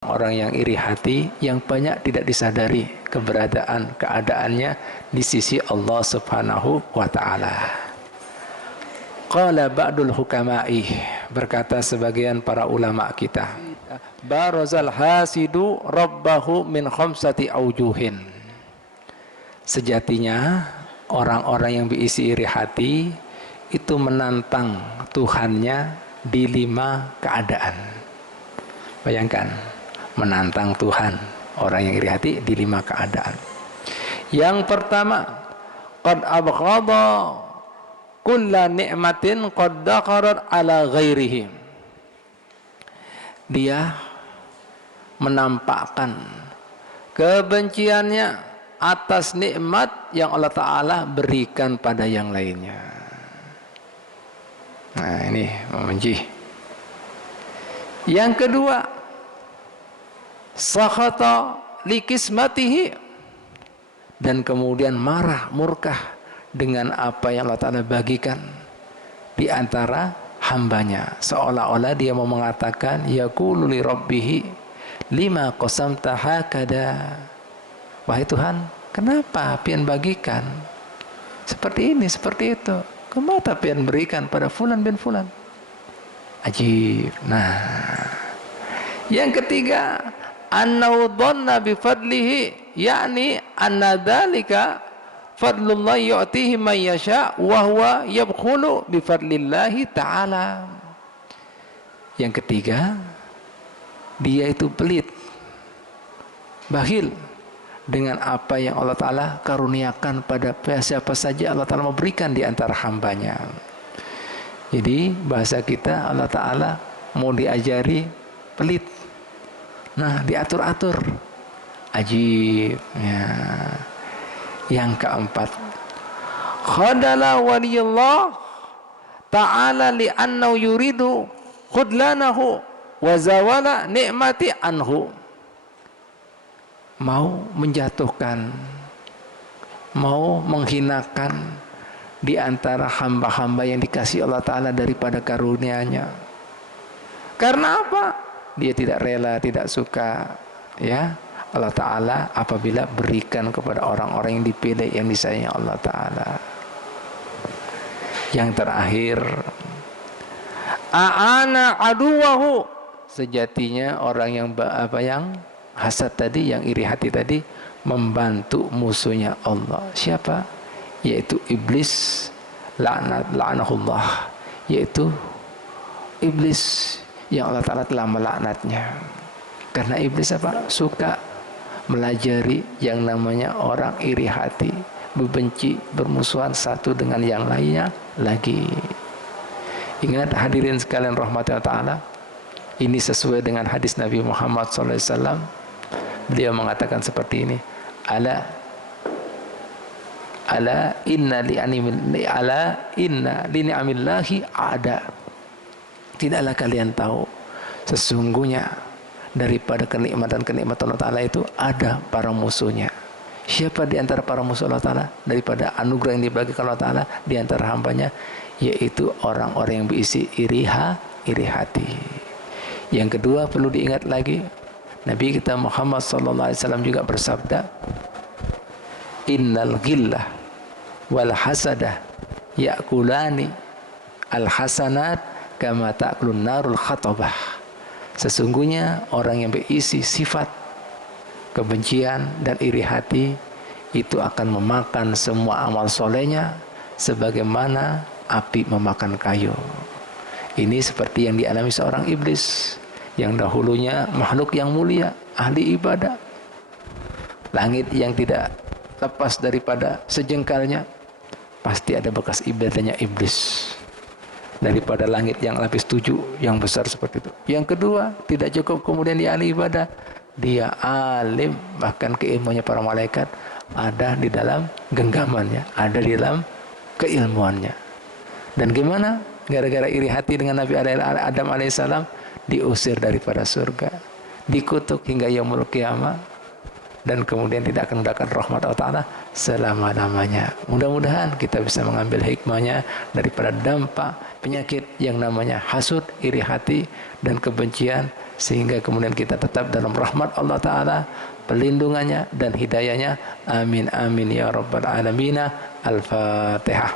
orang yang iri hati yang banyak tidak disadari keadaannya di sisi Allah Subhanahu wa taala. Qala ba'dul hukama'i, berkata sebagian para ulama kita, barazal hasidu rabbahu min khamsati aujuhin. Sejatinya orang-orang yang berisi iri hati itu menantang Tuhannya di 5 keadaan. Bayangkan, menantang Tuhan orang yang iri hati di 5 keadaan. Yang pertama, qad abghadha kulla ni'matin qad daqarat ala ghairihi. Dia menampakkan kebenciannya atas nikmat yang Allah Ta'ala berikan pada yang lainnya. Nah, ini membenci. Yang kedua, sakhata likismatihi, dan kemudian marah, murka dengan apa yang Allah Ta'ala bagikan di antara hambanya, seolah-olah dia mau mengatakan yaqulu li rabbihi lima qasamta hakada, wahai Tuhan, kenapa pian bagikan seperti ini, seperti itu, kenapa pian berikan pada fulan bin fulan. Ajib. Nah, yang ketiga, annau dhanna bi fadlihi, yakni anna dzalika fadlullah yu'tihi man yasha wa huwa yabkhulu bi fadlillahi ta'ala. Yang ketiga, dia itu pelit, bakhil dengan apa yang Allah Ta'ala karuniakan pada siapa saja Allah Ta'ala memberikan di antara hambanya. Jadi bahasa kita, Allah Ta'ala mau diajari pelit, nah diatur-atur. Ajib ya. Yang keempat, khadala waliyullah ta'ala li'annahu yuridu khudlanahu wa zawala ni'mati anhu. Mau menjatuhkan, mau menghinakan di antara hamba-hamba yang dikasih Allah Ta'ala daripada karunia-Nya. Karena apa? Dia tidak rela, tidak suka, ya, Allah Ta'ala apabila berikan kepada orang-orang yang dipilih, yang disayangi Allah Ta'ala. Yang terakhir, a'ana aduwahu, sejatinya orang yang hasad tadi, yang iri hati tadi, membantu musuhnya Allah. Siapa? Yaitu iblis, la'nahullah, yaitu iblis yang Allah Ta'ala telah melaknatnya. Karena iblis apa? Suka melajari yang namanya orang iri hati, berbenci, bermusuhan satu dengan yang lainnya lagi. Ingat hadirin sekalian rahmatullah ta'ala, ini sesuai dengan hadis Nabi Muhammad SAW. Beliau mengatakan seperti ini, ala inna li ni'amillahi ada. Tidaklah kalian tahu, sesungguhnya daripada kenikmatan-kenikmatan Allah Ta'ala itu ada para musuhnya. Siapa di antara para musuh Allah Ta'ala? Daripada anugerah yang dibagikan Allah Ta'ala di antara hambanya, yaitu orang-orang yang berisi iri hati. Yang kedua, perlu diingat lagi, Nabi kita Muhammad SAW juga bersabda, innal ghillah wal hasadah ya'kulani al hasanat kama ta'kulun narul khatabah. Sesungguhnya orang yang berisi sifat kebencian dan iri hati itu akan memakan semua amal solehnya sebagaimana api memakan kayu. Ini seperti yang dialami seorang iblis yang dahulunya makhluk yang mulia, ahli ibadah, langit yang tidak lepas daripada sejengkalnya, pasti ada bekas ibadahnya iblis. Daripada langit yang lapis 7 yang besar seperti itu. Yang kedua, tidak cukup kemudian dia ahli ibadah, dia alim, bahkan keilmuannya para malaikat ada di dalam genggamannya, ada di dalam keilmuannya. Dan gimana? Gara-gara iri hati dengan Nabi Adam alaihissalam, diusir daripada surga, dikutuk hingga yaumul qiyamah. dan kemudian tidak akan mendapatkan rahmat Allah Ta'ala selama-lamanya. Mudah-mudahan kita bisa mengambil hikmahnya daripada dampak penyakit yang namanya hasud, iri hati, dan kebencian, sehingga kemudian kita tetap dalam rahmat Allah Ta'ala, pelindungannya dan hidayahnya. Amin amin ya rabbal alamin. Al-Fatihah.